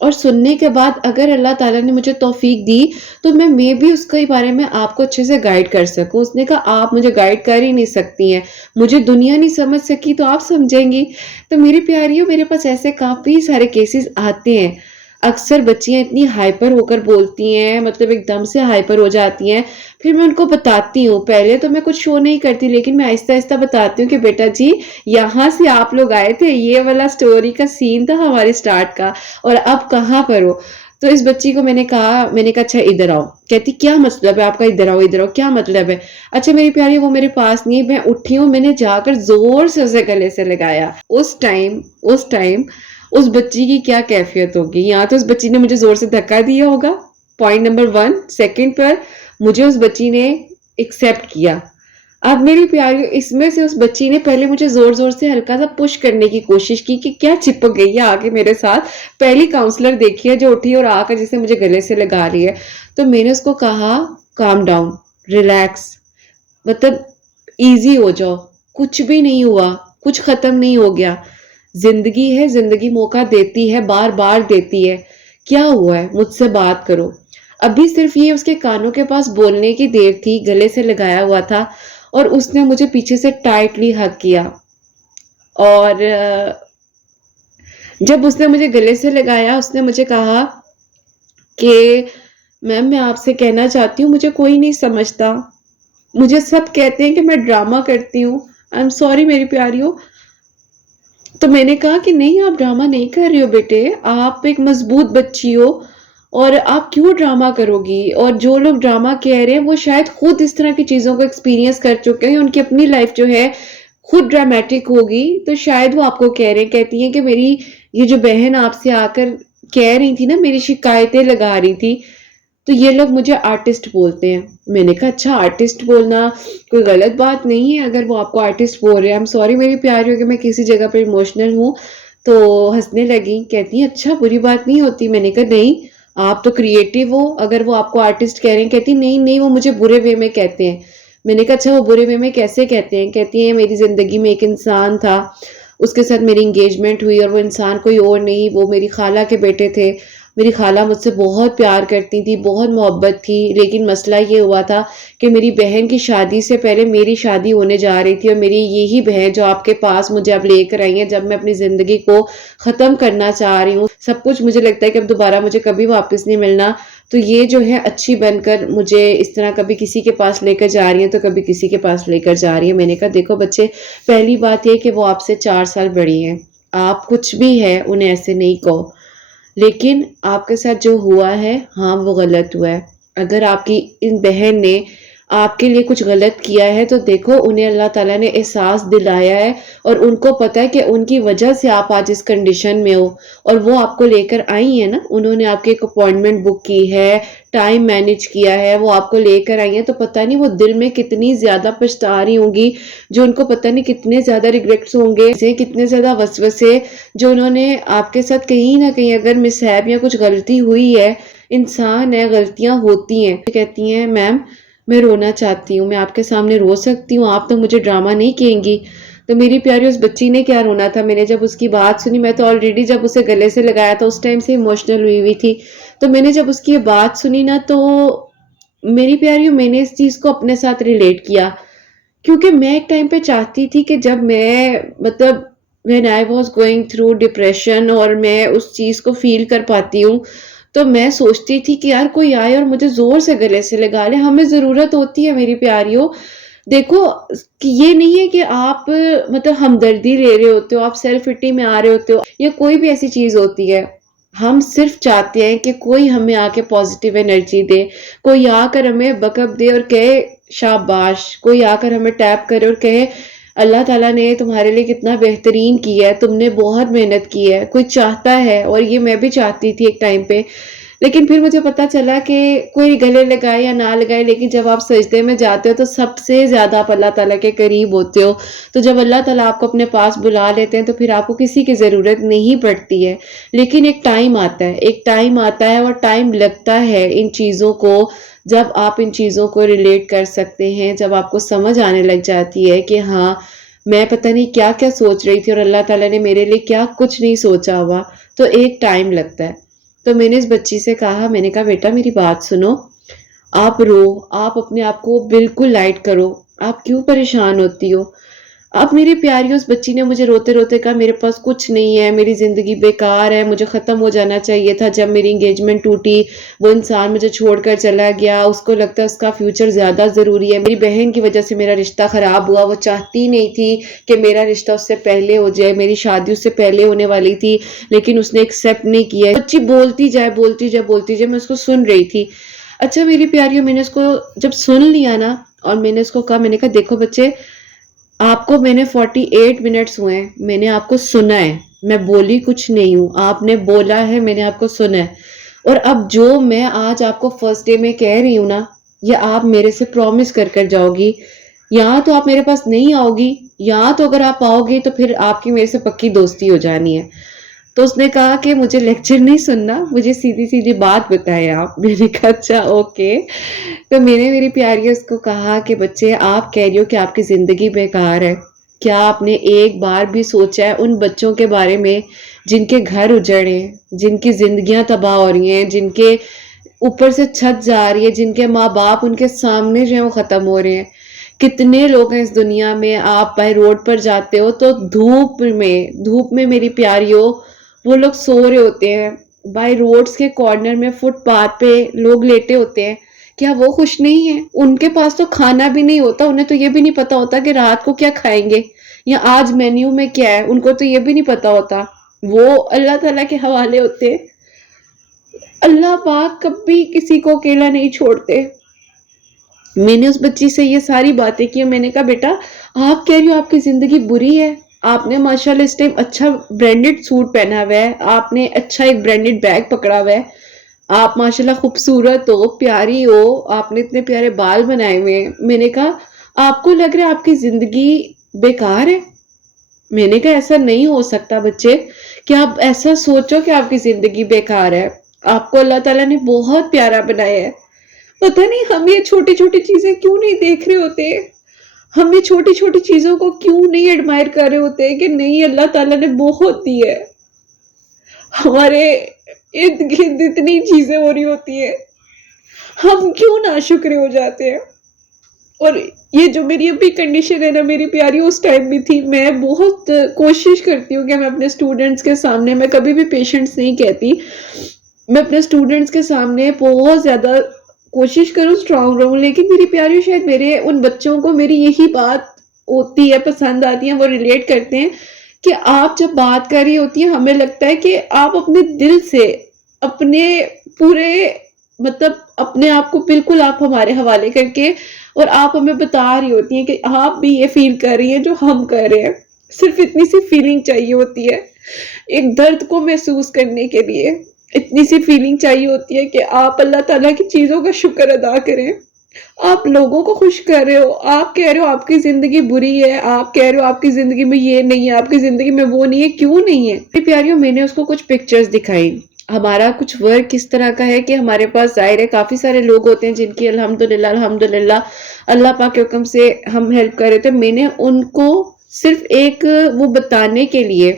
اور سننے کے بعد اگر اللہ تعالیٰ نے مجھے توفیق دی تو میں بھی اس کے بارے میں آپ کو اچھے سے گائیڈ کر سکوں. اس نے کہا آپ مجھے گائیڈ کر ہی نہیں سکتی ہیں، مجھے دنیا نہیں سمجھ سکی تو آپ سمجھیں گی. تو میری پیاریوں، میرے پاس ایسے کافی سارے کیسز آتے ہیں. اکثر بچیاں اتنی ہائپر ہو کر بولتی ہیں، مطلب ایک دم سے ہائپر ہو جاتی ہیں. پھر میں ان کو بتاتی ہوں، پہلے تو میں کچھ شو نہیں کرتی لیکن میں آہستہ آہستہ بتاتی ہوں کہ بیٹا جی یہاں سے آپ لوگ آئے تھے، یہ والا سٹوری کا سین تھا ہماری سٹارٹ کا، اور اب کہاں پر ہو. تو اس بچی کو میں نے کہا اچھا ادھر آؤ. کہتی کیا مطلب ہے آپ کا ادھر آؤ کیا مطلب ہے؟ اچھا میری پیاری، وہ میرے پاس نہیں ہے، میں اٹھی ہوں، میں نے جا کر زور سے اسے گلے سے لگایا. اس ٹائم اس بچی کی کیا کیفیت ہوگی. یا تو اس بچی نے مجھے زور سے دھکا دیا ہوگا، پوائنٹ نمبر 1. سیکنڈ پر مجھے اس بچی نے ایکسیپٹ کیا. اب میری پیاری، اس میں سے اس بچی نے پہلے مجھے زور زور سے ہلکا سا پش کرنے کی کوشش کی کہ کیا چپک گئی ہے آگے میرے ساتھ، پہلی کاؤنسلر دیکھی ہے جو اٹھی اور آ کر جسے مجھے گلے سے لگا رہی ہے. تو میں نے اس کو کہا کام ڈاؤن، ریلیکس، مطلب ایزی ہو جاؤ، کچھ بھی نہیں ہوا، کچھ ختم نہیں ہو گیا. زندگی ہے، زندگی موقع دیتی ہے، بار بار دیتی ہے. کیا ہوا ہے، مجھ سے بات کرو. ابھی صرف یہ اس کے کانوں کے پاس بولنے کی دیر تھی، گلے سے لگایا ہوا تھا اور اس نے مجھے پیچھے سے ٹائٹلی ہگ کیا. اور جب اس نے مجھے گلے سے لگایا اس نے مجھے کہا کہ میم میں آپ سے کہنا چاہتی ہوں مجھے کوئی نہیں سمجھتا، مجھے سب کہتے ہیں کہ میں ڈرامہ کرتی ہوں. آئی ایم سوری میری پیاریوں. تو میں نے کہا کہ نہیں، آپ ڈرامہ نہیں کر رہی ہو بیٹے، آپ ایک مضبوط بچی ہو اور آپ کیوں ڈرامہ کرو گی. اور جو لوگ ڈرامہ کہہ رہے ہیں وہ شاید خود اس طرح کی چیزوں کو ایکسپیرینس کر چکے ہیں، ان کی اپنی لائف جو ہے خود ڈرامیٹک ہوگی، تو شاید وہ آپ کو کہہ رہے ہیں. کہتی ہیں کہ میری یہ جو بہن آپ سے آ کر کہہ رہی تھی نا، میری شکایتیں لگا رہی تھی، تو یہ لوگ مجھے آرٹسٹ بولتے ہیں. میں نے کہا اچھا آرٹسٹ بولنا کوئی غلط بات نہیں ہے اگر وہ آپ کو آرٹسٹ بول رہے ہیں. ہم سوری میری پیاری ہو کہ میں کسی جگہ پہ ایموشنل ہوں. تو ہنسنے لگی، کہتی ہیں اچھا بری بات نہیں ہوتی. میں نے کہا نہیں، آپ تو کریٹیو ہو، اگر وہ آپ کو آرٹسٹ کہہ رہے ہیں. کہتی نہیں نہیں، وہ مجھے برے وے میں کہتے ہیں. میں نے کہا اچھا وہ برے وے میں کیسے کہتے ہیں؟ کہتی ہیں میری زندگی میں ایک انسان تھا، اس کے ساتھ میری انگیجمنٹ ہوئی اور وہ انسان کوئی اور نہیں، وہ میری خالہ کے بیٹے تھے. میری خالہ مجھ سے بہت پیار کرتی تھی، بہت محبت تھی، لیکن مسئلہ یہ ہوا تھا کہ میری بہن کی شادی سے پہلے میری شادی ہونے جا رہی تھی، اور میری یہی بہن جو آپ کے پاس مجھے اب لے کر آئی ہیں جب میں اپنی زندگی کو ختم کرنا چاہ رہی ہوں، سب کچھ مجھے لگتا ہے کہ اب دوبارہ مجھے کبھی واپس نہیں ملنا، تو یہ جو ہے اچھی بن کر مجھے اس طرح کبھی کسی کے پاس لے کر جا رہی ہیں تو کبھی کسی کے پاس لے کر جا رہی ہیں. میں نے کہا دیکھو بچے، پہلی بات یہ کہ وہ آپ سے 4 سال بڑی ہیں، آپ کچھ بھی ہے انہیں ایسے نہیں کہو، لیکن آپ کے ساتھ جو ہوا ہے ہاں وہ غلط ہوا ہے. اگر آپ کی ان بہن نے آپ کے لیے کچھ غلط کیا ہے تو دیکھو انہیں اللہ تعالیٰ نے احساس دلایا ہے اور ان کو پتا ہے کہ ان کی وجہ سے آپ آج اس کنڈیشن میں ہو، اور وہ آپ کو لے کر آئی ہیں نا، انہوں نے آپ کی ایک اپوائنٹمنٹ بک کی ہے، ٹائم مینج کیا ہے، وہ آپ کو لے کر آئی ہیں، تو پتہ نہیں وہ دل میں کتنی زیادہ پچھتا رہی ہوں گی، جو ان کو پتہ نہیں کتنے زیادہ ریگریٹس ہوں گے، کتنے زیادہ وسوسے جو انہوں نے آپ کے ساتھ کہیں نہ کہیں اگر مسہیب یا کچھ غلطی ہوئی ہے. انسان ہے، غلطیاں ہوتی ہیں. کہتی ہیں میم میں رونا چاہتی ہوں، میں آپ کے سامنے رو سکتی ہوں، آپ تو مجھے ڈرامہ نہیں کہیں گی. تو میری پیاری اس بچی نے کیا رونا تھا، میں نے جب اس کی بات سنی، میں تو آلریڈی جب اسے گلے سے لگایا تھا اس ٹائم سے ایموشنل ہوئی تھی، تو میں نے جب اس کی بات سنی نا، تو میری پیاری میں نے اس چیز کو اپنے ساتھ ریلیٹ کیا، کیونکہ میں ایک ٹائم پہ چاہتی تھی کہ جب میں مطلب when I was going through depression اور میں اس چیز کو فیل کر پاتی ہوں، تو میں سوچتی تھی کہ یار کوئی آئے اور مجھے زور سے گلے سے لگا لے. ہمیں ضرورت ہوتی ہے میری پیاریوں، دیکھو کہ یہ نہیں ہے کہ آپ مطلب ہمدردی لے رہے ہوتے ہو، آپ سیلف پٹی میں آ رہے ہوتے ہو، یا کوئی بھی ایسی چیز ہوتی ہے. ہم صرف چاہتے ہیں کہ کوئی ہمیں آ کے پازیٹیو انرجی دے، کوئی آ کر ہمیں بک اپ دے اور کہے شاباش، کوئی آ کر ہمیں ٹیپ کرے اور کہے اللہ تعالیٰ نے تمہارے لیے کتنا بہترین کیا ہے، تم نے بہت محنت کی ہے. کوئی چاہتا ہے، اور یہ میں بھی چاہتی تھی ایک ٹائم پہ، لیکن پھر مجھے پتا چلا کہ کوئی گلے لگائے یا نہ لگائے، لیکن جب آپ سجدے میں جاتے ہو تو سب سے زیادہ آپ اللہ تعالیٰ کے قریب ہوتے ہو. تو جب اللہ تعالیٰ آپ کو اپنے پاس بلا لیتے ہیں تو پھر آپ کو کسی کی ضرورت نہیں پڑتی ہے. لیکن ایک ٹائم آتا ہے، ایک ٹائم آتا ہے اور ٹائم لگتا ہے ان چیزوں کو، جب آپ ان چیزوں کو ریلیٹ کر سکتے ہیں، جب آپ کو سمجھ آنے لگ جاتی ہے کہ ہاں میں پتہ نہیں کیا کیا سوچ رہی تھی اور اللہ تعالیٰ نے میرے لیے کیا کچھ نہیں سوچا ہوا. تو ایک ٹائم لگتا ہے. تو میں نے اس بچی سے کہا، میں نے کہا بیٹا میری بات سنو، آپ رو، آپ اپنے آپ کو بالکل لائٹ کرو، آپ کیوں پریشان ہوتی ہو؟ اب میری پیاری اس بچی نے مجھے روتے روتے کہا میرے پاس کچھ نہیں ہے، میری زندگی بیکار ہے، مجھے ختم ہو جانا چاہیے تھا جب میری انگیجمنٹ ٹوٹی، وہ انسان مجھے چھوڑ کر چلا گیا، اس کو لگتا ہے اس کا فیوچر زیادہ ضروری ہے، میری بہن کی وجہ سے میرا رشتہ خراب ہوا، وہ چاہتی نہیں تھی کہ میرا رشتہ اس سے پہلے ہو جائے، میری شادی اس سے پہلے ہونے والی تھی لیکن اس نے ایکسیپٹ نہیں کیا۔ بچی بولتی جائے بولتی جائے بولتی جائے، میں اس کو سن رہی تھی۔ اچھا میری پیاریوں، میں نے اس کو جب سن لیا نا، اور میں نے اس کو کہا، میں نے کہا دیکھو بچے، آپ کو میں نے 48 منٹس ہوئے ہیں، میں نے آپ کو سنا ہے، میں بولی کچھ نہیں ہوں، آپ نے بولا ہے، میں نے آپ کو سنا ہے، اور اب جو میں آج آپ کو فرسٹ ڈے میں کہہ رہی ہوں نا، یہ آپ میرے سے پرومس کر کر جاؤ گی، یہاں تو آپ میرے پاس نہیں آؤ گی، یہاں تو اگر آپ آؤ گی تو پھر آپ کی میرے سے پکی دوستی ہو جانی ہے۔ تو اس نے کہا کہ مجھے لیکچر نہیں سننا، مجھے سیدھی سیدھی بات بتائے آپ۔ میں نے کہا اچھا اوکے۔ تو میں نے میری پیاری اس کو کہا کہ بچے، آپ کہہ رہی ہو کہ آپ کی زندگی بیکار ہے، کیا آپ نے ایک بار بھی سوچا ہے ان بچوں کے بارے میں جن کے گھر اجڑے ہیں، جن کی زندگیاں تباہ ہو رہی ہیں، جن کے اوپر سے چھت جا رہی ہے، جن کے ماں باپ ان کے سامنے جو ہیں وہ ختم ہو رہے ہیں؟ کتنے لوگ ہیں اس دنیا میں، آپ بائی روڈ پر جاتے ہو تو دھوپ میں میری پیاریوں وہ لوگ سو رہے ہوتے ہیں، بائی روڈز کے کارنر میں فٹ پاتھ پہ لوگ لیٹے ہوتے ہیں، کیا وہ خوش نہیں ہیں؟ ان کے پاس تو کھانا بھی نہیں ہوتا، انہیں تو یہ بھی نہیں پتا ہوتا کہ رات کو کیا کھائیں گے یا آج مینیو میں کیا ہے، ان کو تو یہ بھی نہیں پتا ہوتا۔ وہ اللہ تعالیٰ کے حوالے ہوتے ہیں۔ اللہ پاک کبھی کسی کو اکیلا نہیں چھوڑتے۔ میں نے اس بچی سے یہ ساری باتیں کی، میں نے کہا بیٹا، آپ کہہ رہی ہو آپ کی زندگی بری ہے، آپ نے ماشاءاللہ اس ٹائم اچھا برانڈڈ سوٹ پہنا ہوا ہے، آپ نے اچھا ایک برانڈڈ بیگ پکڑا ہوا ہے، آپ ماشاءاللہ خوبصورت ہو، پیاری ہو، آپ نے اتنے پیارے بال بنائے ہوئے ہیں۔ میں نے کہا آپ کو لگ رہا ہے آپ کی زندگی بیکار ہے؟ میں نے کہا ایسا نہیں ہو سکتا بچے کہ آپ ایسا سوچو کہ آپ کی زندگی بیکار ہے، آپ کو اللہ تعالیٰ نے بہت پیارا بنایا ہے۔ پتہ نہیں ہم یہ چھوٹی چھوٹی چیزیں کیوں نہیں دیکھ رہے ہوتے، ہم یہ چھوٹی چھوٹی چیزوں کو کیوں نہیں ایڈمائر کر رہے ہوتے کہ نہیں اللہ تعالیٰ نے بہت دی ہے، ہمارے ارد گرد اتنی چیزیں ہو رہی ہوتی ہیں، ہم کیوں ناشکرے ہو جاتے ہیں۔ اور یہ جو میری ابھی کنڈیشن ہے نا میری پیاری، اس ٹائم بھی تھی۔ میں بہت کوشش کرتی ہوں کہ میں اپنے اسٹوڈنٹس کے سامنے، میں کبھی بھی پیشنٹس نہیں کہتی، میں اپنے اسٹوڈنٹس کے سامنے بہت زیادہ کوشش کروں اسٹرانگ رہوں، لیکن میری پیاری شاید میرے ان بچوں کو میری یہی بات ہوتی ہے، پسند آتی ہے، وہ ریلیٹ کرتے ہیں کہ آپ جب بات کر رہی ہوتی ہیں ہمیں لگتا ہے کہ آپ اپنے دل سے، اپنے پورے مطلب اپنے آپ کو بالکل آپ ہمارے حوالے کر کے، اور آپ ہمیں بتا رہی ہوتی ہیں کہ آپ بھی یہ فیل کر رہی ہیں جو ہم کر رہے ہیں۔ صرف اتنی سی فیلنگ چاہیے ہوتی ہے ایک درد کو محسوس کرنے کے لیے، اتنی سی فیلنگ چاہیے ہوتی ہے کہ آپ اللہ تعالیٰ کی چیزوں کا شکر ادا کریں۔ آپ لوگوں کو خوش کر رہے ہو، آپ کہہ رہے ہو آپ کی زندگی بری ہے، آپ کہہ رہے ہو آپ کی زندگی میں یہ نہیں ہے، آپ کی زندگی میں وہ نہیں ہے، کیوں نہیں ہے؟ میری پیاریوں، میں نے اس کو کچھ پکچرز دکھائی۔ ہمارا کچھ ورک اس طرح کا ہے کہ ہمارے پاس ظاہر ہے کافی سارے لوگ ہوتے ہیں جن کی الحمدللہ اللہ پاک کے حکم سے ہم ہیلپ کر رہے تھے۔ میں نے ان کو صرف ایک وہ بتانے کے لیے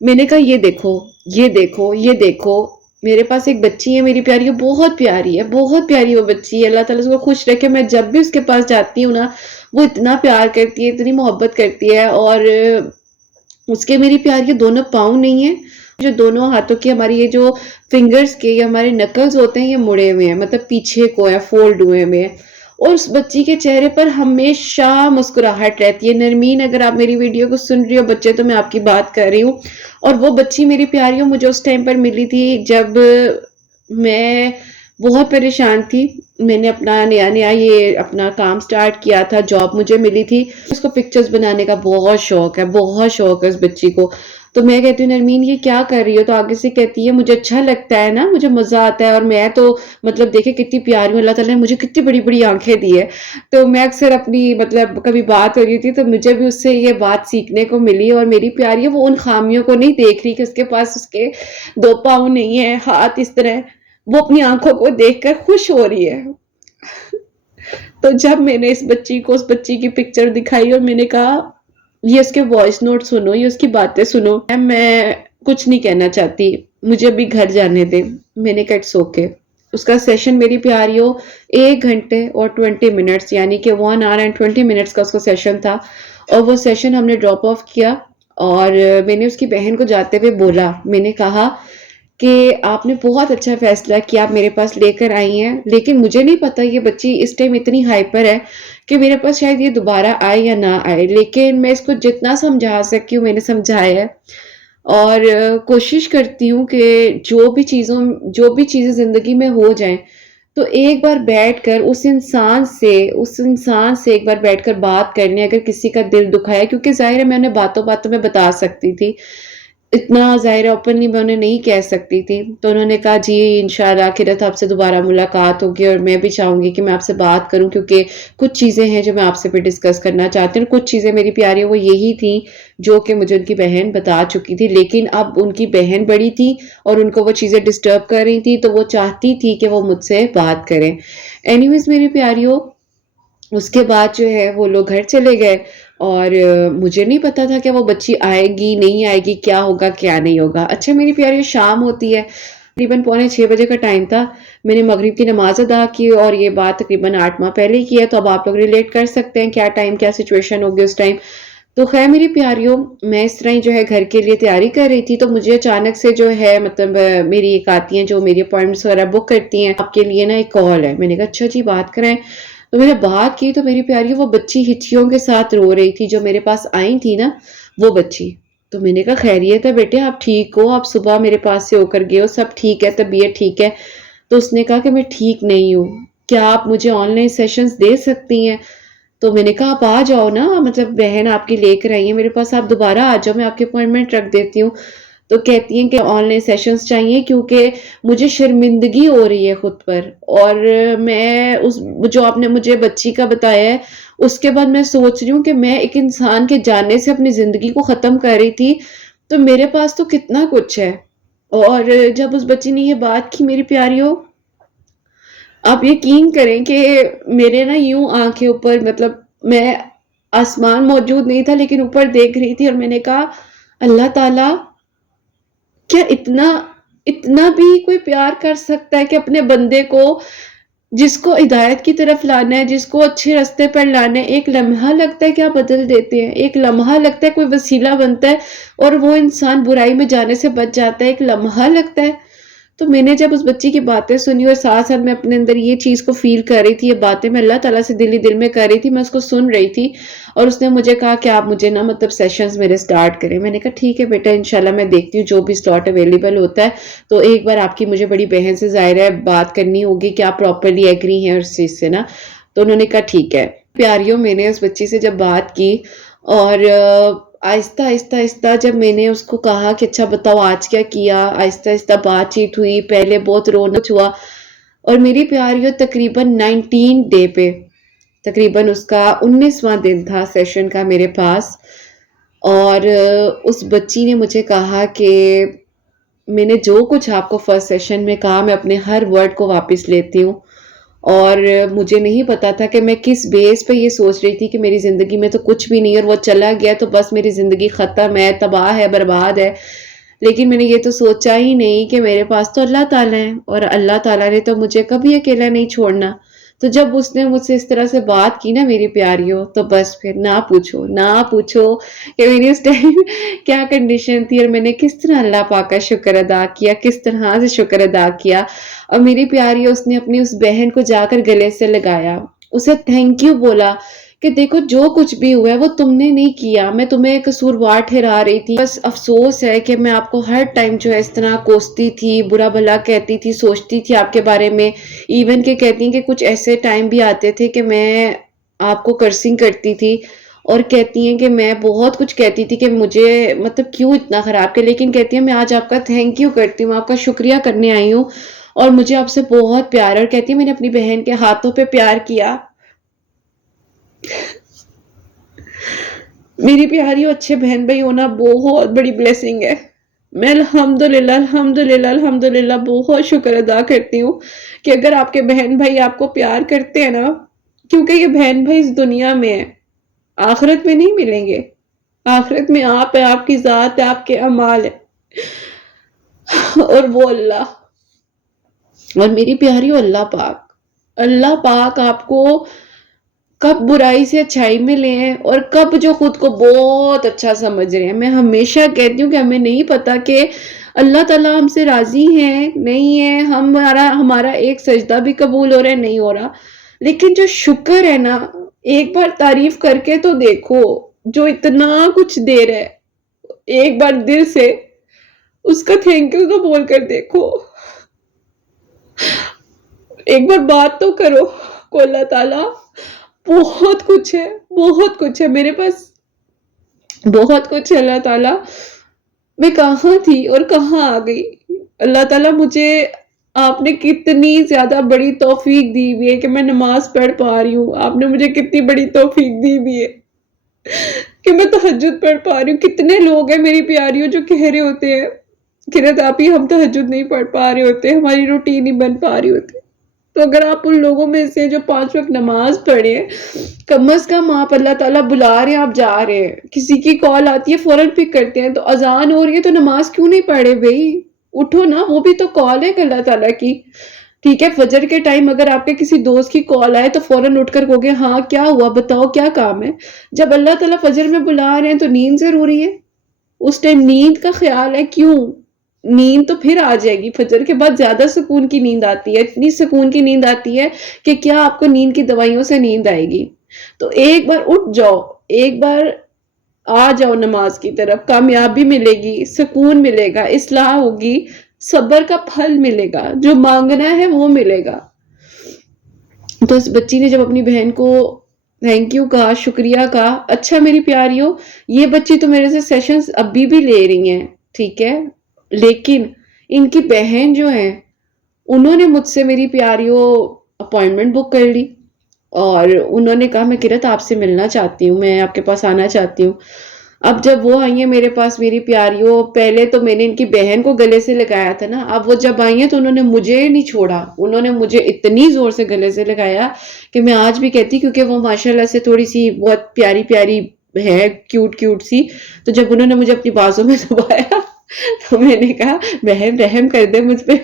میں نے کہا یہ دیکھو، یہ دیکھو، یہ دیکھو، میرے پاس ایک بچی ہے میری پیاری، بہت پیاری ہے، بہت پیاری وہ بچی ہے، اللہ تعالیٰ اس کو خوش رکھے۔ میں جب بھی اس کے پاس جاتی ہوں نا، وہ اتنا پیار کرتی ہے، اتنی محبت کرتی ہے، اور اس کے میری پیاری دونوں پاؤں نہیں ہیں، جو دونوں ہاتھوں کی ہماری یہ جو فنگرز کے یا ہمارے نکلز ہوتے ہیں یہ مڑے ہوئے ہیں، مطلب پیچھے کو ہے، فولڈ ہوئے ہیں، اور اس بچی کے چہرے پر ہمیشہ مسکراہٹ رہتی ہے۔ نرمین، اگر آپ میری ویڈیو کو سن رہی ہو بچے تو میں آپ کی بات کر رہی ہوں، اور وہ بچی میری پیاری مجھے اس ٹائم پر ملی تھی جب میں بہت پریشان تھی۔ میں نے اپنا نیا نیا یہ اپنا کام سٹارٹ کیا تھا، جاب مجھے ملی تھی، اس کو پکچرز بنانے کا بہت شوق ہے، بہت شوق ہے اس بچی کو۔ تو میں کہتی ہوں نرمین یہ کیا کر رہی ہو؟ تو آگے سے کہتی ہے مجھے اچھا لگتا ہے نا، مجھے مزہ آتا ہے، اور میں تو مطلب دیکھے کتنی پیاری ہوں، اللہ تعالیٰ نے مجھے کتنی بڑی بڑی آنکھیں دی ہے۔ تو میں اکثر اپنی مطلب کبھی بات ہو رہی تھی تو مجھے بھی اس سے یہ بات سیکھنے کو ملی، اور میری پیاری ہے وہ ان خامیوں کو نہیں دیکھ رہی کہ اس کے پاس اس کے دو پاؤں نہیں ہیں، ہاتھ اس طرح، وہ اپنی آنکھوں کو دیکھ کر خوش ہو رہی ہے۔ تو جب میں نے اس بچی کو اس بچی کی پکچر دکھائی اور میں نے کہا یہ اس کے وائس نوٹ سنو، یہ اس کی باتیں سنو، میں کچھ نہیں کہنا چاہتی، مجھے ابھی گھر جانے دیں. میں نے کہا اٹس اوکے. اس کا سیشن میری پیاریوں 1 گھنٹے اور 20 منٹس یعنی کہ 1 hour and 20 minutes کا اس کا سیشن تھا. اور وہ سیشن ہم نے ڈراپ آف کیا اور میں نے اس کی بہن کو جاتے ہوئے بولا, میں نے کہا کہ آپ نے بہت اچھا فیصلہ کیا, آپ میرے پاس لے کر آئی ہیں, لیکن مجھے نہیں پتا یہ بچی اس ٹائم اتنی ہائپر ہے کہ میرے پاس شاید یہ دوبارہ آئے یا نہ آئے, لیکن میں اس کو جتنا سمجھا سکی ہوں میں نے سمجھایا ہے. اور کوشش کرتی ہوں کہ جو بھی چیزیں زندگی میں ہو جائیں تو ایک بار بیٹھ کر اس انسان سے ایک بار بیٹھ کر بات کرنی, اگر کسی کا دل دکھا ہے, کیونکہ ظاہر ہے میں انہیں باتوں باتوں میں بتا سکتی تھی, اتنا ظاہر اوپنلی میں انہیں نہیں کہہ سکتی تھی. تو انہوں نے کہا جی انشاءاللہ خیرت آپ سے دوبارہ ملاقات ہوگی, اور میں بھی چاہوں گی کہ میں آپ سے بات کروں کیونکہ کچھ چیزیں ہیں جو میں آپ سے بھی ڈسکس کرنا چاہتی ہوں. کچھ چیزیں میری پیاری وہ یہی تھیں جو کہ مجھے ان کی بہن بتا چکی تھی, لیکن اب ان کی بہن بڑی تھی اور ان کو وہ چیزیں ڈسٹرب کر رہی تھی, تو وہ چاہتی تھی کہ وہ مجھ سے بات کریں. اینی ویز میری پیاریوں, اس کے بعد جو ہے وہ لوگ گھر چلے گئے اور مجھے نہیں پتا تھا کہ وہ بچی آئے گی نہیں آئے گی, کیا ہوگا کیا نہیں ہوگا. اچھا میری پیاری شام ہوتی ہے, تقریباً 5:45 کا ٹائم تھا. میں نے مغرب کی نماز ادا کی اور یہ بات تقریباً 8 ماہ پہلے کی ہے, تو اب آپ لوگ ریلیٹ کر سکتے ہیں کیا ٹائم کیا سچویشن ہوگی اس ٹائم. تو خیر میری پیاریوں, میں اس طرح ہی جو ہے گھر کے لیے تیاری کر رہی تھی, تو مجھے اچانک سے جو ہے مطلب میری ایک آتی ہیں جو میری اپوائنٹمنٹس وغیرہ بک کرتی ہیں, آپ کے لیے نا ایک کال ہے. میں نے کہا اچھا جی بات کریں. تو میں نے بات کی تو میری پیاری وہ بچی ہچیوں کے ساتھ رو رہی تھی جو میرے پاس آئی تھی نا, وہ بچی. تو میں نے کہا خیریت ہے بیٹے, آپ ٹھیک ہو, آپ صبح میرے پاس سے ہو کر گئے ہو, سب ٹھیک ہے, طبیعت ٹھیک ہے؟ تو اس نے کہا کہ میں ٹھیک نہیں ہوں, کیا آپ مجھے آن لائن سیشنز دے سکتی ہیں؟ تو میں نے کہا آپ آ جاؤ نا, مطلب بہن آپ کی لے کر آئی ہے میرے پاس, آپ دوبارہ آ جاؤ, میں آپ کی اپوائنٹمنٹ رکھ دیتی ہوں. تو کہتی ہیں کہ آن لائن سیشنز چاہیے کیونکہ مجھے شرمندگی ہو رہی ہے خود پر, اور میں جو آپ نے مجھے بچی کا بتایا ہے اس کے بعد میں سوچ رہی ہوں کہ میں ایک انسان کے جانے سے اپنی زندگی کو ختم کر رہی تھی, تو میرے پاس تو کتنا کچھ ہے. اور جب اس بچی نے یہ بات کی میری پیاریوں, آپ یقین کریں کہ میرے نا یوں آنکھیں اوپر, مطلب میں آسمان موجود نہیں تھا لیکن اوپر دیکھ رہی تھی, اور میں نے کہا اللہ تعالیٰ کیا اتنا بھی کوئی پیار کر سکتا ہے کہ اپنے بندے کو, جس کو ہدایت کی طرف لانا ہے, جس کو اچھے راستے پر لانا ہے, ایک لمحہ لگتا ہے کیا بدل دیتے ہیں, ایک لمحہ لگتا ہے کوئی وسیلہ بنتا ہے اور وہ انسان برائی میں جانے سے بچ جاتا ہے, ایک لمحہ لگتا ہے. تو میں نے جب اس بچی کی باتیں سنی اور ساتھ ساتھ میں اپنے اندر یہ چیز کو فیل کر رہی تھی, یہ باتیں میں اللہ تعالیٰ سے دل ہی دل میں کر رہی تھی, میں اس کو سن رہی تھی, اور اس نے مجھے کہا کہ آپ مجھے نا مطلب سیشنز میرے سٹارٹ کریں. میں نے کہا ٹھیک ہے بیٹا, انشاءاللہ میں دیکھتی ہوں جو بھی سلاٹ اویلیبل ہوتا ہے, تو ایک بار آپ کی مجھے بڑی بہن سے ظاہر ہے بات کرنی ہوگی کہ آپ پراپرلی ایگری ہیں اس چیز سے نا. تو انہوں نے کہا ٹھیک ہے. پیاریوں, میں نے اس بچی سے جب بات کی اور آہستہ آہستہ آہستہ جب میں نے اس کو کہا کہ اچھا بتاؤ آج کیا کیا, آہستہ آہستہ بات چیت ہوئی, پہلے بہت رونا ہوا, اور میری پیاریوں تقریباً 19 ڈے پہ, تقریباً اس کا 19واں دن تھا سیشن کا میرے پاس, اور اس بچی نے مجھے کہا کہ میں نے جو کچھ آپ کو فرسٹ سیشن میں کہا میں اپنے ہر ورڈ کو واپس لیتی ہوں, اور مجھے نہیں پتا تھا کہ میں کس بیس پہ یہ سوچ رہی تھی کہ میری زندگی میں تو کچھ بھی نہیں اور وہ چلا گیا تو بس میری زندگی ختم ہے, تباہ ہے, برباد ہے. لیکن میں نے یہ تو سوچا ہی نہیں کہ میرے پاس تو اللہ تعالیٰ ہے, اور اللہ تعالیٰ نے تو مجھے کبھی اکیلا نہیں چھوڑنا. تو جب اس نے مجھ سے اس طرح سے بات کی نا میری پیاریوں, تو بس پھر نہ پوچھو کہ میری اس ٹائم کیا کنڈیشن تھی, اور میں نے کس طرح اللہ پاک کا شکر ادا کیا, کس طرح سے شکر ادا کیا. اور میری پیاری اس نے اپنی اس بہن کو جا کر گلے سے لگایا, اسے تھینک یو بولا کہ دیکھو جو کچھ بھی ہوا ہے وہ تم نے نہیں کیا, میں تمہیں قصوروار ٹھہرا رہی تھی, بس افسوس ہے کہ میں آپ کو ہر ٹائم جو ہے اس طرح کوستی تھی, برا بھلا کہتی تھی, سوچتی تھی آپ کے بارے میں, ایون کہ کہتی ہیں کہ کچھ ایسے ٹائم بھی آتے تھے کہ میں آپ کو کرسنگ کرتی تھی, اور کہتی ہیں کہ میں بہت کچھ کہتی تھی کہ مجھے مطلب کیوں اتنا خراب کیا, لیکن کہتی ہیں میں آج آپ کا تھینک یو کرتی ہوں, آپ کا شکریہ کرنے آئی ہوں, اور مجھے آپ سے بہت پیار ہے. اور کہتی ہے میں نے اپنی بہن کے ہاتھوں پہ پیار کیا. میری پیاریوں, اچھے بہن بھائی ہونا بہت بڑی بلیسنگ ہے. میں الحمدللہ بہت شکر ادا کرتی ہوں کہ اگر آپ کے بہن بھائی آپ کو پیار کرتے ہیں نا, کیونکہ یہ بہن بھائی اس دنیا میں ہیں, آخرت میں نہیں ملیں گے. آخرت میں آپ ہے, آپ کی ذات ہے, آپ کے اعمال ہے. اور وہ اللہ، اور میری پیاری اللہ پاک آپ کو کب برائی سے اچھائی میں لے ہیں اور کب جو خود کو بہت اچھا سمجھ رہے ہیں. میں ہمیشہ کہتی ہوں کہ ہمیں نہیں پتا کہ اللہ تعالیٰ ہم سے راضی ہیں نہیں ہے، ہمارا ایک سجدہ بھی قبول ہو رہا ہے نہیں ہو رہا، لیکن جو شکر ہے نا، ایک بار تعریف کر کے تو دیکھو، جو اتنا کچھ دے رہا ہے، ایک بار دل سے اس کا تھینک یو تو بول کر دیکھو، ایک بار بات تو کرو کو اللہ تعالیٰ بہت کچھ ہے میرے پاس، بہت کچھ ہے اللہ تعالیٰ. میں کہاں تھی اور کہاں آ گئی. اللہ تعالیٰ مجھے آپ نے کتنی زیادہ بڑی توفیق دی ہوئی ہے کہ میں نماز پڑھ پا رہی ہوں. آپ نے مجھے کتنی بڑی توفیق دی ہوئی ہے کہ میں تہجد پڑھ پا رہی ہوں. کتنے لوگ ہیں میری پیاریوں جو کہہ رہے ہوتے ہیں قرت آپی ہم تہجد نہیں پڑھ پا رہے ہوتے، ہماری روٹین نہیں بن پا رہی ہوتی. تو اگر آپ ان لوگوں میں سے جو 5 وقت نماز پڑھے، کم از کم آپ اللہ تعالیٰ بلا رہے ہیں، آپ جا رہے ہیں، کسی کی کال آتی ہے فوراً پک کرتے ہیں، تو اذان ہو رہی ہے تو نماز کیوں نہیں پڑھے بھائی؟ اٹھو نا، وہ بھی تو کال ہے اللہ تعالیٰ کی. ٹھیک ہے، فجر کے ٹائم اگر آپ کے کسی دوست کی کال آئے تو فوراً اٹھ کر کہو گے ہاں کیا ہوا بتاؤ کیا کام ہے. جب اللہ تعالیٰ فجر میں بلا رہے ہیں تو نیند ضروری ہے، اس ٹائم نیند کا خیال ہے. کیوں؟ نیند تو پھر آ جائے گی، فجر کے بعد زیادہ سکون کی نیند آتی ہے، اتنی سکون کی نیند آتی ہے کہ کیا آپ کو نیند کی دوائیوں سے نیند آئے گی. تو ایک بار اٹھ جاؤ، ایک بار آ جاؤ نماز کی طرف، کامیابی ملے گی، سکون ملے گا، اصلاح ہوگی، صبر کا پھل ملے گا، جو مانگنا ہے وہ ملے گا. تو اس بچی نے جب اپنی بہن کو تھینک یو کہا، شکریہ کہا. اچھا میری پیاریوں، یہ بچی تو میرے سے سیشنز ابھی بھی لے رہی ہیں، ٹھیک ہے، لیکن ان کی بہن جو ہے انہوں نے مجھ سے میری پیاریوں اپوائنٹمنٹ بک کر لی اور انہوں نے کہا میں قرت آپ سے ملنا چاہتی ہوں، میں آپ کے پاس آنا چاہتی ہوں. اب جب وہ آئی ہیں میرے پاس میری پیاریوں، پہلے تو میں نے ان کی بہن کو گلے سے لگایا تھا نا، اب وہ جب آئی ہیں تو انہوں نے مجھے نہیں چھوڑا، انہوں نے مجھے اتنی زور سے گلے سے لگایا کہ میں آج بھی کہتی، کیونکہ وہ ماشاءاللہ سے تھوڑی سی بہت پیاری پیاری ہے، کیوٹ سی. تو جب انہوں نے مجھے اپنی بازوں میں دبایا تو میں نے کہا بہن رحم کر دے مجھ پہ.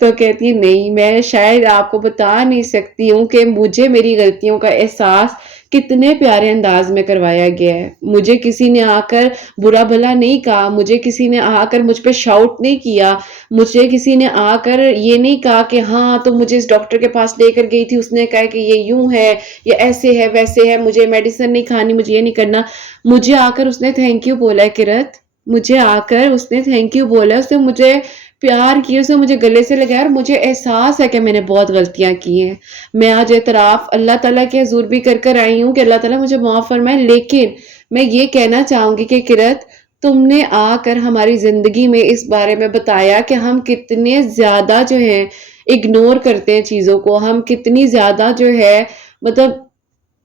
تو کہتی نہیں، میں شاید آپ کو بتا نہیں سکتی ہوں کہ مجھے میری غلطیوں کا احساس کتنے پیارے انداز میں کروایا گیا ہے. مجھے کسی نے آ کر برا بھلا نہیں کہا، مجھے کسی نے آ کر مجھ پہ شاؤٹ نہیں کیا، مجھے کسی نے آ کر یہ نہیں کہا کہ ہاں تو مجھے اس ڈاکٹر کے پاس لے کر گئی تھی، اس نے کہا کہ یہ یوں ہے، یہ ایسے ہے ویسے ہے، مجھے میڈیسن نہیں کھانی، مجھے یہ نہیں کرنا. مجھے آ کر اس نے تھینک یو بولا ہے قرت، مجھے آ کر اس نے تھینک یو بولا، اس نے مجھے پیار کیا، اس نے مجھے گلے سے لگایا، اور مجھے احساس ہے کہ میں نے بہت غلطیاں کی ہیں. میں آج اعتراف اللہ تعالیٰ کے حضور بھی کر آئی ہوں کہ اللہ تعالیٰ مجھے معاف فرمائے. لیکن میں یہ کہنا چاہوں گی کہ قرت تم نے آ کر ہماری زندگی میں اس بارے میں بتایا کہ ہم کتنے زیادہ جو ہیں اگنور کرتے ہیں چیزوں کو، ہم کتنی زیادہ جو ہے مطلب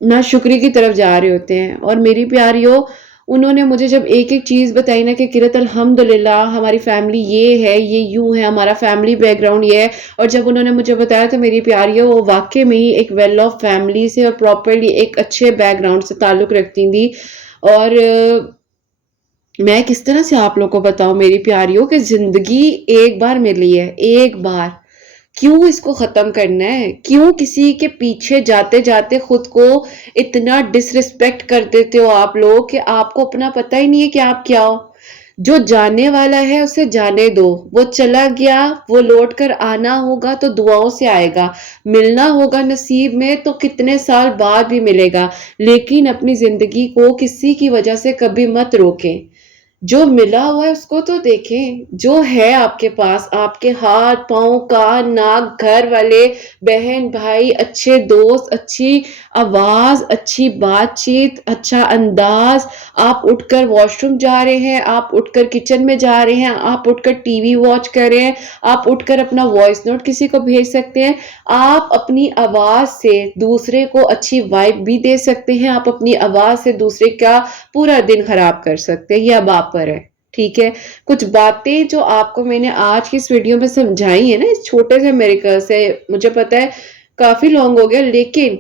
ناشکری کی طرف جا رہے ہوتے ہیں. اور میری پیاریوں، انہوں نے مجھے جب ایک ایک چیز بتائی نا کہ قرت الحمدللہ ہماری فیملی یہ ہے، یہ یوں ہے، ہمارا فیملی بیک گراؤنڈ یہ ہے، اور جب انہوں نے مجھے بتایا تو میری پیاریوں وہ واقعی میں ہی ایک ویل آف فیملی سے اور پراپرلی ایک اچھے بیک گراؤنڈ سے تعلق رکھتی تھی. اور میں کس طرح سے آپ لوگوں کو بتاؤں میری پیاریوں کہ زندگی ایک بار ملی ہے، ایک بار، کیوں اس کو ختم کرنا ہے؟ کیوں کسی کے پیچھے جاتے جاتے خود کو اتنا ڈس ریسپیکٹ کر دیتے ہو آپ لوگ کہ آپ کو اپنا پتہ ہی نہیں ہے کہ آپ کیا ہو؟ جو جانے والا ہے اسے جانے دو، وہ چلا گیا، وہ لوٹ کر آنا ہوگا تو دعاؤں سے آئے گا، ملنا ہوگا نصیب میں تو کتنے سال بعد بھی ملے گا. لیکن اپنی زندگی کو کسی کی وجہ سے کبھی مت روکیں. جو ملا ہوا ہے اس کو تو دیکھیں، جو ہے آپ کے پاس، آپ کے ہاتھ پاؤں کان ناک گھر والے بہن بھائی اچھے دوست، اچھی آواز، اچھی بات چیت، اچھا انداز. آپ اٹھ کر واش روم جا رہے ہیں، آپ اٹھ کر کچن میں جا رہے ہیں، آپ اٹھ کر ٹی وی واچ کر رہے ہیں، آپ اٹھ کر اپنا وائس نوٹ کسی کو بھیج سکتے ہیں، آپ اپنی آواز سے دوسرے کو اچھی وائب بھی دے سکتے ہیں، آپ اپنی آواز سے دوسرے کا پورا دن خراب کر سکتے ہیں. یہ اب آپ پر ہے. ٹھیک ہے، کچھ باتیں جو آپ کو میں نے آج کی اس ویڈیو میں سمجھائی ہیں نا، اس چھوٹے سے میریکل سے، مجھے پتا ہے کافی لانگ ہو گیا، لیکن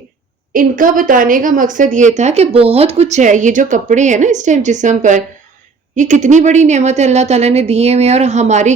ان کا بتانے کا مقصد یہ تھا کہ بہت کچھ ہے. یہ جو کپڑے ہیں نا اس ٹائم جسم پر، یہ کتنی بڑی نعمت اللہ تعالیٰ نے دیے ہوئے ہیں، اور ہماری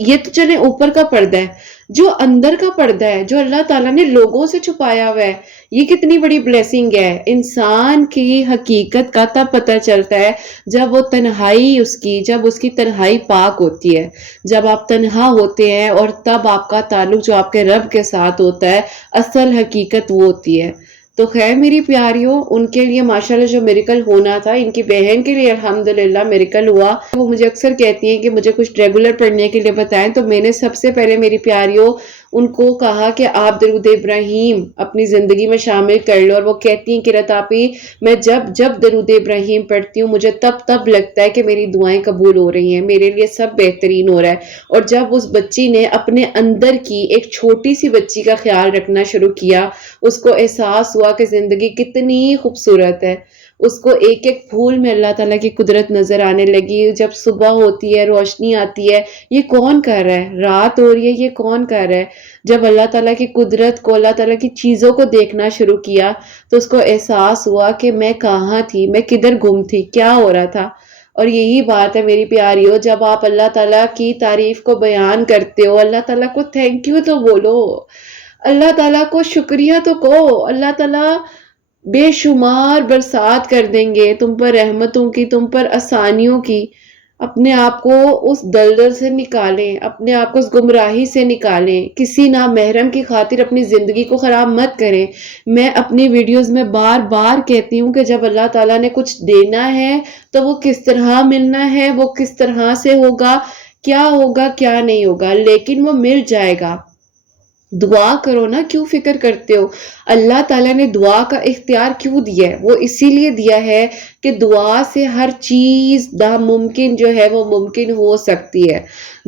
یہ تو چلے اوپر کا پردہ ہے، جو اندر کا پردہ ہے، جو اللہ تعالیٰ نے لوگوں سے چھپایا ہوا ہے، یہ کتنی بڑی بلیسنگ ہے۔ انسان کی حقیقت کا تب پتہ چلتا ہے جب وہ تنہائی جب اس کی تنہائی پاک ہوتی ہے، جب آپ تنہا ہوتے ہیں، اور تب آپ کا تعلق جو آپ کے رب کے ساتھ ہوتا ہے، اصل حقیقت وہ ہوتی ہے۔ تو خیر میری پیاریوں، ان کے لیے ماشاءاللہ جو میریکل ہونا تھا، ان کی بہن کے لیے الحمدللہ میریکل ہوا۔ وہ مجھے اکثر کہتی ہیں کہ مجھے کچھ ریگولر پڑھنے کے لیے بتائیں، تو میں نے سب سے پہلے میری پیاریوں ان کو کہا کہ آپ درود ابراہیم اپنی زندگی میں شامل کر لو، اور وہ کہتی ہیں کہ رتاپی میں جب درود ابراہیم پڑھتی ہوں مجھے تب لگتا ہے کہ میری دعائیں قبول ہو رہی ہیں، میرے لیے سب بہترین ہو رہا ہے۔ اور جب اس بچی نے اپنے اندر کی ایک چھوٹی سی بچی کا خیال رکھنا شروع کیا، اس کو احساس ہوا کہ زندگی کتنی خوبصورت ہے، اس کو ایک ایک پھول میں اللہ تعالیٰ کی قدرت نظر آنے لگی۔ جب صبح ہوتی ہے، روشنی آتی ہے، یہ کون کر رہا ہے؟ رات ہو رہی ہے، یہ کون کر رہا ہے؟ جب اللہ تعالیٰ کی قدرت کو، اللہ تعالیٰ کی چیزوں کو دیکھنا شروع کیا، تو اس کو احساس ہوا کہ میں کہاں تھی، میں کدھر گم تھی، کیا ہو رہا تھا۔ اور یہی بات ہے میری پیاریوں، جب آپ اللہ تعالیٰ کی تعریف کو بیان کرتے ہو، اللہ تعالیٰ کو تھینک یو تو بولو، اللہ تعالیٰ کو شکریہ تو کہو، اللہ تعالیٰ بے شمار برسات کر دیں گے تم پر رحمتوں کی، تم پر آسانیوں کی۔ اپنے آپ کو اس دلدل سے نکالیں، اپنے آپ کو اس گمراہی سے نکالیں، کسی نامحرم کی خاطر اپنی زندگی کو خراب مت کریں۔ میں اپنی ویڈیوز میں بار بار کہتی ہوں کہ جب اللہ تعالیٰ نے کچھ دینا ہے تو وہ کس طرح ملنا ہے، وہ کس طرح سے ہوگا، کیا نہیں ہوگا، لیکن وہ مل جائے گا۔ دعا کرو نا، کیوں فکر کرتے ہو؟ اللہ تعالیٰ نے دعا کا اختیار کیوں دیا ہے؟ وہ اسی لیے دیا ہے کہ دعا سے ہر چیز ناممکن جو ہے وہ ممکن ہو سکتی ہے،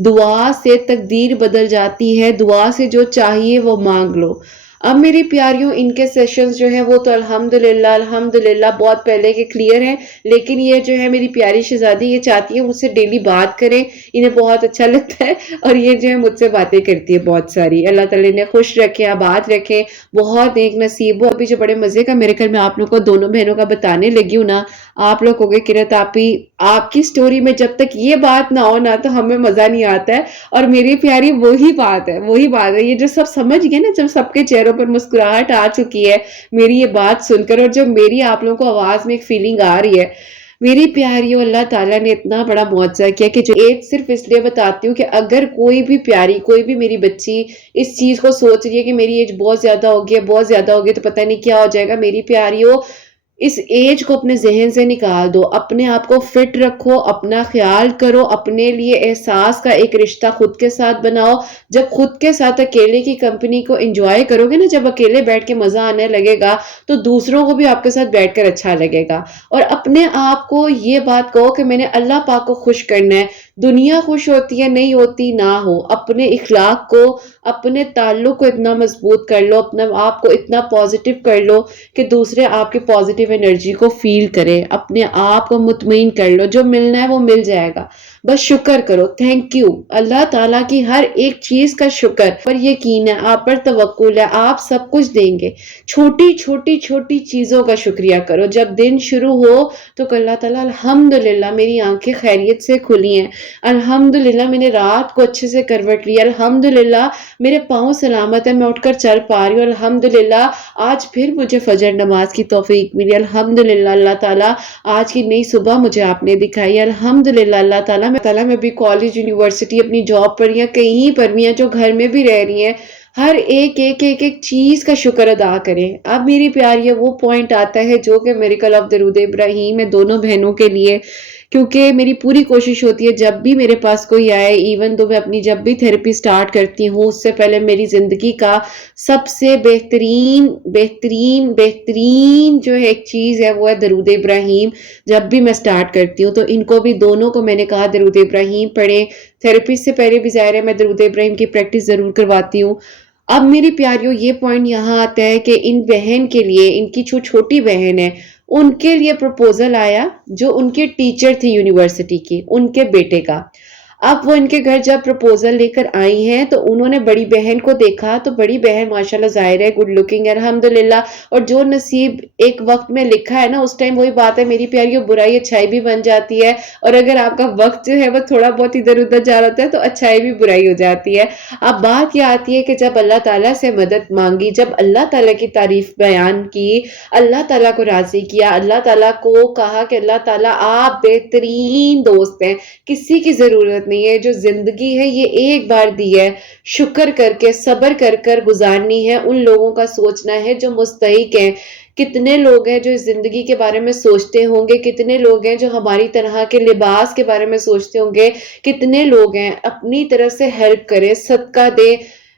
دعا سے تقدیر بدل جاتی ہے، دعا سے جو چاہیے وہ مانگ لو۔ اب میری پیاریوں، ان کے سیشنز جو ہیں وہ تو الحمدللہ بہت پہلے کے کلیئر ہیں، لیکن یہ جو ہے میری پیاری شہزادی، یہ چاہتی ہے مجھ سے ڈیلی بات کریں، انہیں بہت اچھا لگتا ہے، اور یہ جو ہے مجھ سے باتیں کرتی ہے بہت ساری۔ اللہ تعالیٰ نے خوش رکھے، آباد رکھے، بہت نیک نصیب ہو۔ ابھی جو بڑے مزے کا میرے گھر میں آپ لوگ کو دونوں بہنوں کا بتانے لگی ہوں نا، آپ لوگ ہوگے کرت آپ کی سٹوری میں جب تک یہ بات نہ ہو نا تو ہمیں مزہ نہیں آتا ہے۔ اور میری پیاری وہی بات ہے، یہ جو سب سمجھ گئے نا، جب سب کے چہروں پر مسکراہٹ آ چکی ہے میری یہ بات سن کر، اور جو میری آپ لوگوں کو آواز میں ایک فیلنگ آ رہی ہے، میری پیاریوں، اللہ تعالیٰ نے اتنا بڑا معجزہ کیا کہ جو ایج صرف اس لیے بتاتی ہوں کہ اگر کوئی بھی پیاری، کوئی بھی میری بچی اس چیز کو سوچ رہی ہے کہ میری ایج بہت زیادہ ہوگی تو پتہ نہیں کیا ہو جائے گا، میری پیاریوں اس ایج کو اپنے ذہن سے نکال دو، اپنے آپ کو فٹ رکھو، اپنا خیال کرو، اپنے لیے احساس کا ایک رشتہ خود کے ساتھ بناؤ۔ جب خود کے ساتھ اکیلے کی کمپنی کو انجوائے کرو گے نا، جب اکیلے بیٹھ کے مزہ آنے لگے گا تو دوسروں کو بھی آپ کے ساتھ بیٹھ کر اچھا لگے گا۔ اور اپنے آپ کو یہ بات کہو کہ میں نے اللہ پاک کو خوش کرنا ہے، دنیا خوش ہوتی ہے نہیں ہوتی نہ ہو، اپنے اخلاق کو، اپنے تعلق کو اتنا مضبوط کر لو، اپنے آپ کو اتنا پازیٹیو کر لو کہ دوسرے آپ کی پازیٹیو انرجی کو فیل کرے، اپنے آپ کو مطمئن کر لو، جو ملنا ہے وہ مل جائے گا، بس شکر کرو، تھینک یو اللہ تعالیٰ کی ہر ایک چیز کا شکر، پر یقین ہے، آپ پر توکل ہے، آپ سب کچھ دیں گے۔ چھوٹی چیزوں کا شکریہ کرو، جب دن شروع ہو تو کہ اللہ تعالیٰ الحمدللہ میری آنکھیں خیریت سے کھلی ہیں، الحمدللہ میں نے رات کو اچھے سے کروٹ لیا، الحمدللہ میرے پاؤں سلامت ہے، میں اٹھ کر چل پا رہی ہوں، الحمدللہ آج پھر مجھے فجر نماز کی توفیق ملی، الحمدللہ اللہ تعالیٰ آج کی نئی صبح مجھے آپ نے دکھائی، الحمدللہ اللہ تعالیٰ میں بھی کالج، یونیورسٹی، اپنی جاب پر یا کہیں پر بھی ہیں، جو گھر میں بھی رہ رہی ہیں، ہر ایک چیز کا شکر ادا کریں۔ اب میری پیاری وہ پوائنٹ آتا ہے جو کہ میریکل آف درود ابراہیم ہے دونوں بہنوں کے لیے، کیونکہ میری پوری کوشش ہوتی ہے جب بھی میرے پاس کوئی آئے، ایون تو میں اپنی جب بھی تھراپی سٹارٹ کرتی ہوں اس سے پہلے میری زندگی کا سب سے بہترین جو ہے ایک چیز ہے وہ ہے درود ابراہیم۔ جب بھی میں سٹارٹ کرتی ہوں تو ان کو بھی دونوں کو میں نے کہا درود ابراہیم پڑھیں، تھراپی سے پہلے بھی ظاہر ہے میں درود ابراہیم کی پریکٹس ضرور کرواتی ہوں۔ اب میری پیاریوں یہ پوائنٹ یہاں آتا ہے کہ ان بہن کے لیے، ان کی جو چھوٹی بہن ہے ان کے لیے پروپوزل آیا جو ان کے ٹیچر تھی یونیورسٹی کی، ان کے بیٹے کا۔ اب وہ ان کے گھر جب پرپوزل لے کر آئی ہیں تو انہوں نے بڑی بہن کو دیکھا تو بڑی بہن ماشاءاللہ ظاہر ہے گڈ لکنگ ہے الحمدللہ، اور جو نصیب ایک وقت میں لکھا ہے نا اس ٹائم وہی بات ہے میری پیاریوں، برائی اچھائی بھی بن جاتی ہے، اور اگر آپ کا وقت جو ہے وہ تھوڑا بہت ادھر ادھر جا رہا ہے تو اچھائی بھی برائی ہو جاتی ہے۔ اب بات یہ آتی ہے کہ جب اللہ تعالیٰ سے مدد مانگی، جب اللہ تعالیٰ کی تعریف بیان کی، اللہ تعالیٰ کو راضی کیا، اللہ تعالیٰ کو کہا کہ اللہ تعالیٰ آپ بہترین دوست ہیں، کسی کی ضرورت نہیں ہے، جو زندگی ہے یہ ایک بار دی ہے، شکر کر کے صبر کر کر گزارنی ہے، ان لوگوں کا سوچنا ہے جو مستحق ہیں۔ کتنے لوگ ہیں جو اس زندگی کے بارے میں سوچتے ہوں گے، کتنے لوگ ہیں جو ہماری طرح کے لباس کے بارے میں سوچتے ہوں گے، کتنے لوگ ہیں اپنی طرف سے ہیلپ کرے، صدقہ دے۔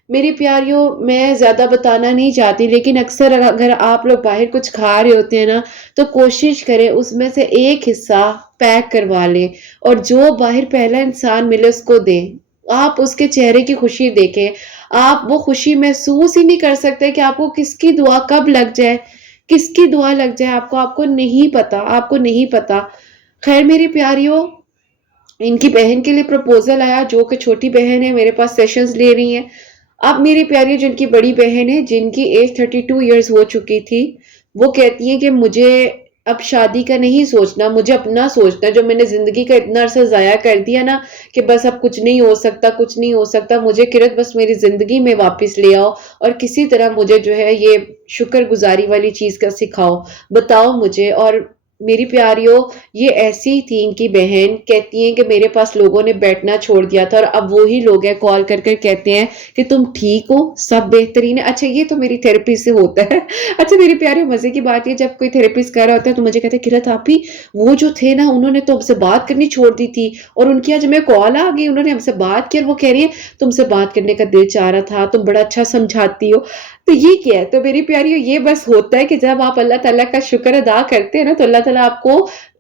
میری پیاریوں میں زیادہ بتانا نہیں چاہتی، لیکن اکثر اگر آپ لوگ باہر کچھ کھا رہے ہوتے ہیں نا تو کوشش کریں اس میں سے ایک حصہ پیک کروا لیں، اور جو باہر پہلا انسان ملے اس کو دیں۔ آپ اس کے چہرے کی خوشی دیکھیں، آپ وہ خوشی محسوس ہی نہیں کر سکتے کہ آپ کو کس کی دعا کب لگ جائے، کس کی دعا لگ جائے، آپ کو نہیں پتا، آپ کو نہیں پتا۔ خیر میری پیاریوں، ان کی بہن کے لیے پروپوزل آیا، جو کہ چھوٹی بہن ہے، میرے پاس سیشنز لے رہی ہیں۔ اب میری پیاری جن کی بڑی بہن ہے، جن کی ایج 32 ایئرز ہو چکی تھی، وہ کہتی ہیں کہ مجھے اب شادی کا نہیں سوچنا، مجھے اپنا سوچنا، جو میں نے زندگی کا اتنا عرصہ ضائع کر دیا نا کہ بس اب کچھ نہیں ہو سکتا، کچھ نہیں ہو سکتا، مجھے کرت بس میری زندگی میں واپس لے آؤ، اور کسی طرح مجھے جو ہے یہ شکر گزاری والی چیز کا سکھاؤ، بتاؤ مجھے۔ اور میری پیاریوں، یہ ایسی تھی ان کی بہن، کہتی ہیں کہ میرے پاس لوگوں نے بیٹھنا چھوڑ دیا تھا، اور اب وہی لوگ ہیں کال کر کر کہتے ہیں کہ تم ٹھیک ہو، سب بہترین ہے۔ اچھا یہ تو میری تھراپی سے ہوتا ہے۔ اچھا میری پیاری مزے کی بات یہ، جب کوئی تھراپسٹ کر رہا ہوتا ہے تو مجھے کہتے ہیں کرت آپی وہ جو تھے نا انہوں نے تو ہم سے بات کرنی چھوڑ دی تھی، اور ان کی آج ہمیں کال آ گئی، انہوں نے ہم سے بات کی، اور وہ کہہ رہی ہے تم سے بات کرنے کا دل چاہ رہا تھا، تم بڑا اچھا سمجھاتی ہو۔ تو یہ کیا ہے؟ تو میری پیاریوں یہ بس ہوتا ہے کہ جب آپ اللہ تعالیٰ کا شکر ادا کرتے ہیں نا تو اللہ تعالیٰ آپ کو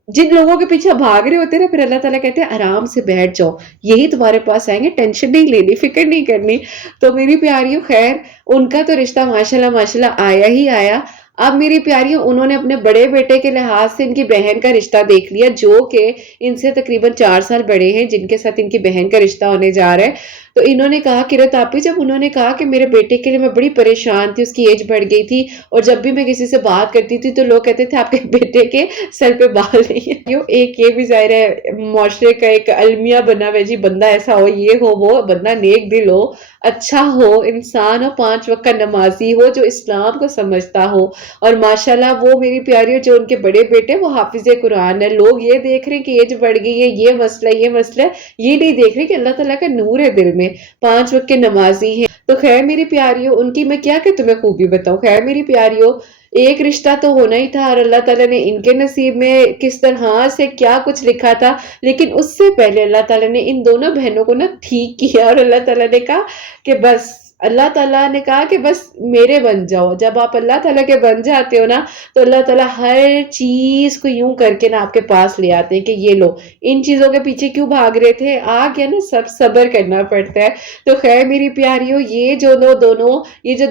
جن لوگوں کے پیچھے بھاگ رہے ہوتے ہیں نا، پھر اللہ تعالیٰ کہتے ہیں آرام سے بیٹھ جاؤ، یہی تمہارے پاس آئیں گے، ٹینشن نہیں لینی، فکر نہیں کرنی۔ تو میری پیاریوں خیر ان کا تو رشتہ ماشاءاللہ ماشاءاللہ آیا ہی آیا۔ اب میری پیاریوں انہوں نے اپنے بڑے بیٹے کے لحاظ سے ان کی بہن کا رشتہ دیکھ لیا، جو کہ ان سے تقریباً 4 سال بڑے ہیں، جن کے ساتھ ان کی بہن کا رشتہ ہونے جا رہا ہے۔ تو انہوں نے کہا کرت آپی، جب انہوں نے کہا کہ میرے بیٹے کے لیے میں بڑی پریشان تھی، اس کی ایج بڑھ گئی تھی، اور جب بھی میں کسی سے بات کرتی تھی تو لوگ کہتے تھے آپ کے بیٹے کے سر پہ بال نہیں ہے۔ ایک یہ بھی ظاہر ہے معاشرے کا ایک المیہ بنا ہوا ہے جی، بندہ ایسا ہو، یہ ہو، وہ بندہ نیک دل ہو، اچھا ہو، انسان ہو، 5 وقت کا نمازی ہو، جو اسلام کو سمجھتا ہو۔ اور ماشاءاللہ وہ میری پیاری جو ان کے بڑے بیٹے وہ حافظ قرآن ہے۔ لوگ یہ دیکھ رہے ہیں کہ ایج بڑھ گئی ہے، یہ مسئلہ ہے، یہ مسئلہ ہے، یہ نہیں دیکھ رہے کہ اللہ تعالیٰ کا نور ہے دل میں، 5 وقت کے نمازی ہیں۔ تو خیر میری پیاریوں، ان کی میں کیا کہ تمہیں خوبی بتاؤں۔ خیر میری پیاریوں، ایک رشتہ تو ہونا ہی تھا، اور اللہ تعالیٰ نے ان کے نصیب میں کس طرح سے کیا کچھ لکھا تھا، لیکن اس سے پہلے اللہ تعالیٰ نے ان دونوں بہنوں کو نا ٹھیک کیا، اور اللہ تعالیٰ نے کہا کہ بس، اللہ تعالیٰ نے کہا کہ بس میرے بن جاؤ۔ جب آپ اللہ تعالیٰ کے بن جاتے ہو نا تو اللہ تعالیٰ ہر چیز کو یوں کر کے نا آپ کے پاس لے آتے ہیں کہ یہ لو، ان چیزوں کے پیچھے کیوں بھاگ رہے تھے، آ گیا نا، سب صبر کرنا پڑتا ہے۔ تو خیر میری پیاریوں، یہ جو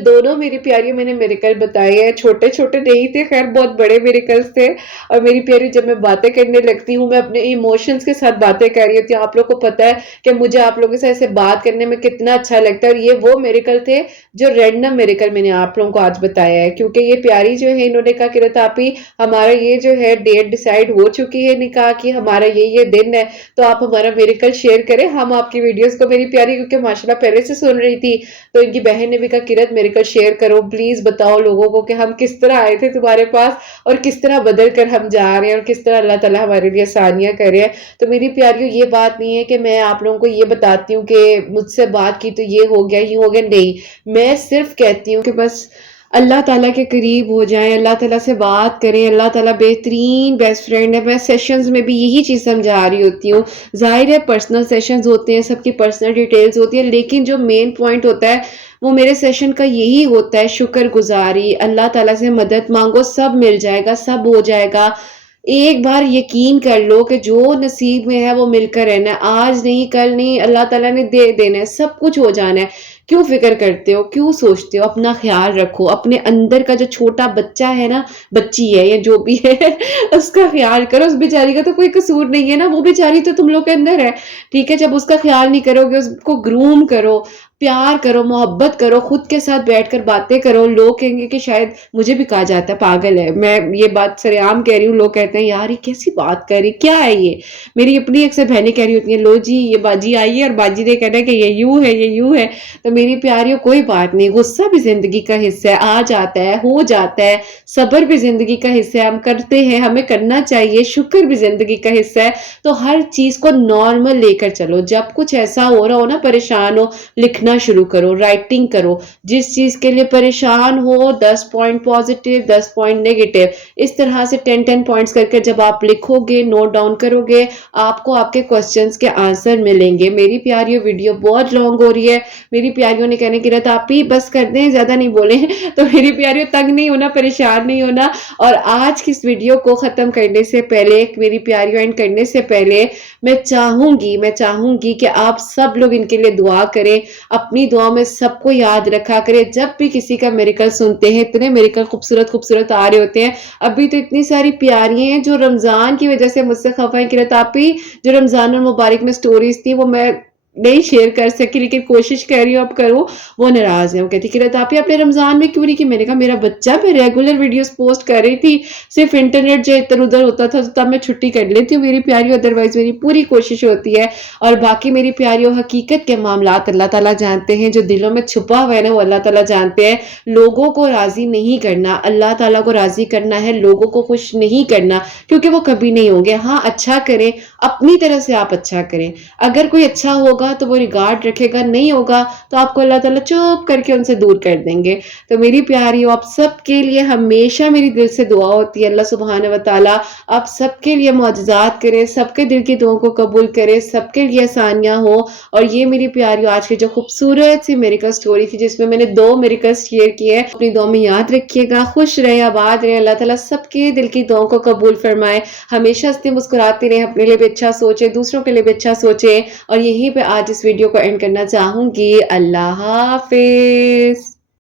دونوں میری پیاریوں میں نے میریکل بتائے ہیں، چھوٹے چھوٹے نہیں تھے، خیر بہت بڑے میریکلز تھے۔ اور میری پیاری جب میں باتیں کرنے لگتی ہوں، میں اپنے ایموشنز کے ساتھ باتیں کر رہی ہوتی ہوں، آپ لوگ کو پتا ہے کہ مجھے آپ لوگوں سے ایسے بات کرنے میں کتنا اچھا لگتا ہے، اور یہ وہ میریکل تھے جو رینڈم میریکل میں نے آپ لوگوں کو آج بتایا ہے، کیونکہ یہ پیاری جو ہے انہوں نے کہا کہ آپی ہمارا یہ جو ہے ڈیٹ ڈیسائیڈ ہو چکی ہے نکاح کی، ہمارا یہ دن ہے، تو آپ ہمارا میریکل شیئر کریں، ہم آپ کی ویڈیوز کو، میری پیاری کیونکہ ماشاءاللہ پہلے سے سن رہی تھی تو ان کی بہن نے بھی کہا کرت میریکل شیئر کرو پلیز، بتاؤ لوگوں کو کہ ہم کس طرح آئے تھے تمہارے پاس اور کس طرح بدل کر ہم جا رہے ہیں، اور کس طرح اللہ تعالیٰ ہمارے لیے آسانیاں کر رہے ہیں۔ تو میری پیاریوں یہ بات نہیں ہے کہ میں آپ لوگوں کو یہ بتاتی ہوں کہ مجھ سے بات کی تو یہ ہو گیا، یہ ہو گیا، نہیں، میں صرف کہتی ہوں کہ بس اللہ تعالیٰ کے قریب ہو جائیں، اللہ تعالیٰ سے بات کریں، اللہ تعالیٰ بہترین بیسٹ فرینڈ ہے۔ میں سیشنز میں بھی یہی چیز سمجھا رہی ہوتی ہوں، ظاہر ہے پرسنل سیشنز ہوتے ہیں، سب کی پرسنل ڈیٹیلز ہوتی ہیں، لیکن جو مین پوائنٹ ہوتا ہے وہ میرے سیشن کا یہی ہوتا ہے، شکر گزاری، اللہ تعالیٰ سے مدد مانگو، سب مل جائے گا، سب ہو جائے گا۔ ایک بار یقین کر لو کہ جو نصیب میں ہے وہ مل کر رہنا ہے، آج نہیں کل نہیں، اللہ تعالیٰ نے دے دینا ہے، سب کچھ ہو جانا ہے۔ کیوں فکر کرتے ہو, کیوں سوچتے ہو؟ اپنا خیال رکھو, اپنے اندر کا جو چھوٹا بچہ ہے نا, بچی ہے یا جو بھی ہے اس کا خیال کرو. اس بیچاری کا تو کوئی قصور نہیں ہے نا, وہ بیچاری تو تم لوگ کے اندر ہے. ٹھیک ہے, جب اس کا خیال نہیں کرو گے, اس کو گروم کرو, پیار کرو, محبت کرو, خود کے ساتھ بیٹھ کر باتیں کرو. لوگ کہیں گے کہ شاید مجھے بھی کہا جاتا ہے پاگل ہے, میں یہ بات سر عام کہہ رہی ہوں, لوگ کہتے ہیں یار یہ کیسی بات کر رہی, کیا ہے یہ. میری اپنی اکثر بہنیں کہہ رہی ہوتی ہیں لو جی یہ باجی آئی ہے اور باجی نے کہنا ہے کہ یہ یوں ہے, یہ یوں ہے. تو میری پیاریوں کوئی بات نہیں, غصہ بھی زندگی کا حصہ ہے, آ جاتا ہے, ہو جاتا ہے. صبر بھی زندگی کا حصہ ہے, ہم کرتے ہیں, ہمیں کرنا چاہیے. شکر بھی زندگی کا حصہ ہے. تو ہر چیز کو نارمل لے کر چلو. جب کچھ ایسا ہو رہا ہو نا, پریشان ہو, لکھنا شروع کرو, رائٹنگ کرو. جس چیز کے لیے پریشان ہو 10 پوائنٹ پازیٹیو, 10 پوائنٹ نیگیٹو, اس طرح سے 10 پوائنٹس کر کے جب آپ لکھو گے, نوٹ ڈاؤن کرو گے, آپ کو آپ کے کوسچنز کے آنسر ملیں گے. میری پیاریوں ویڈیو بہت لانگ ہو رہی ہے. میری پیاریوں نے کہنے کی رہتا آپ ہی بس کر دیں, زیادہ نہیں بولیں. تو میری پیاریوں تنگ نہیں ہونا, پریشان نہیں ہونا. اور آج کی اس ویڈیو کو ختم کرنے سے پہلے, میری پیاریوں اینڈ کرنے سے پہلے, میں چاہوں گی کہ آپ سب لوگ ان کے لیے دعا کریں. اپنی دعا میں سب کو یاد رکھا کریں. جب بھی کسی کا میریکل سنتے ہیں, اتنے میریکل خوبصورت آ رہے ہوتے ہیں. ابھی تو اتنی ساری پیاریاں ہیں جو رمضان کی وجہ سے مجھ سے خفا ہیں کہ رتاپی جو رمضان المبارک میں سٹوریز تھی وہ میں نہیں شیئر کر سکی, لیکن کوشش کر رہی ہوں اب کروں. وہ ناراض ہے, وہ کہتی کہ رتاپی آپ نے رمضان میں کیوں نہیں کی. میں نے کہا میرا بچہ, میں ریگولر ویڈیوز پوسٹ کر رہی تھی, صرف انٹرنیٹ جو ادھر ادھر ہوتا تھا تب میں چھٹی کر لیتی ہوں میری پیاریوں. ادروائز میری پوری کوشش ہوتی ہے. اور باقی میری پیاریوں, حقیقت کے معاملات اللہ تعالیٰ جانتے ہیں, جو دلوں میں چھپا ہوا ہے نا وہ اللہ تعالیٰ جانتے ہیں. لوگوں کو راضی نہیں کرنا, اللہ تعالیٰ کو راضی کرنا ہے, لوگوں کو خوش نہیں کرنا, کیونکہ وہ کبھی نہیں ہوں گے. ہاں اچھا کریں, اپنی طرح سے آپ اچھا کریں. اگر کوئی اچھا ہوگا تو وہ ریگارڈ رکھے گا, نہیں ہوگا تو آپ کو اللہ تعالیٰ چپ کر کے ان سے دور کر دیں گے. تو میری پیاریوں, آپ سب کے لیے ہمیشہ میری دل سے دعا ہوتی ہے, اللہ سبحانہ و تعالیٰ آپ سب کے لیے معجزات کرے, سب کے دل کی دعاؤں کو قبول کرے, سب کے لیے آسانیاں ہو. اور یہ میری پیاریوں آج کی جو خوبصورت سی میریکل سٹوری تھی, جس میں میں نے 2 میریکل شیئر کیے, اپنی دعا میں یاد رکھیے گا. خوش رہے, آباد رہے, اللہ تعالیٰ سب کے دل کی دعاؤں کو قبول فرمائے. ہمیشہ ہنستے مسکراتے رہے, اپنے لیے بھی اچھا سوچے, دوسروں کے لیے بھی اچھا سوچے. اور یہیں پہ آج اس ویڈیو کو اینڈ کرنا چاہوں گی. اللہ حافظ.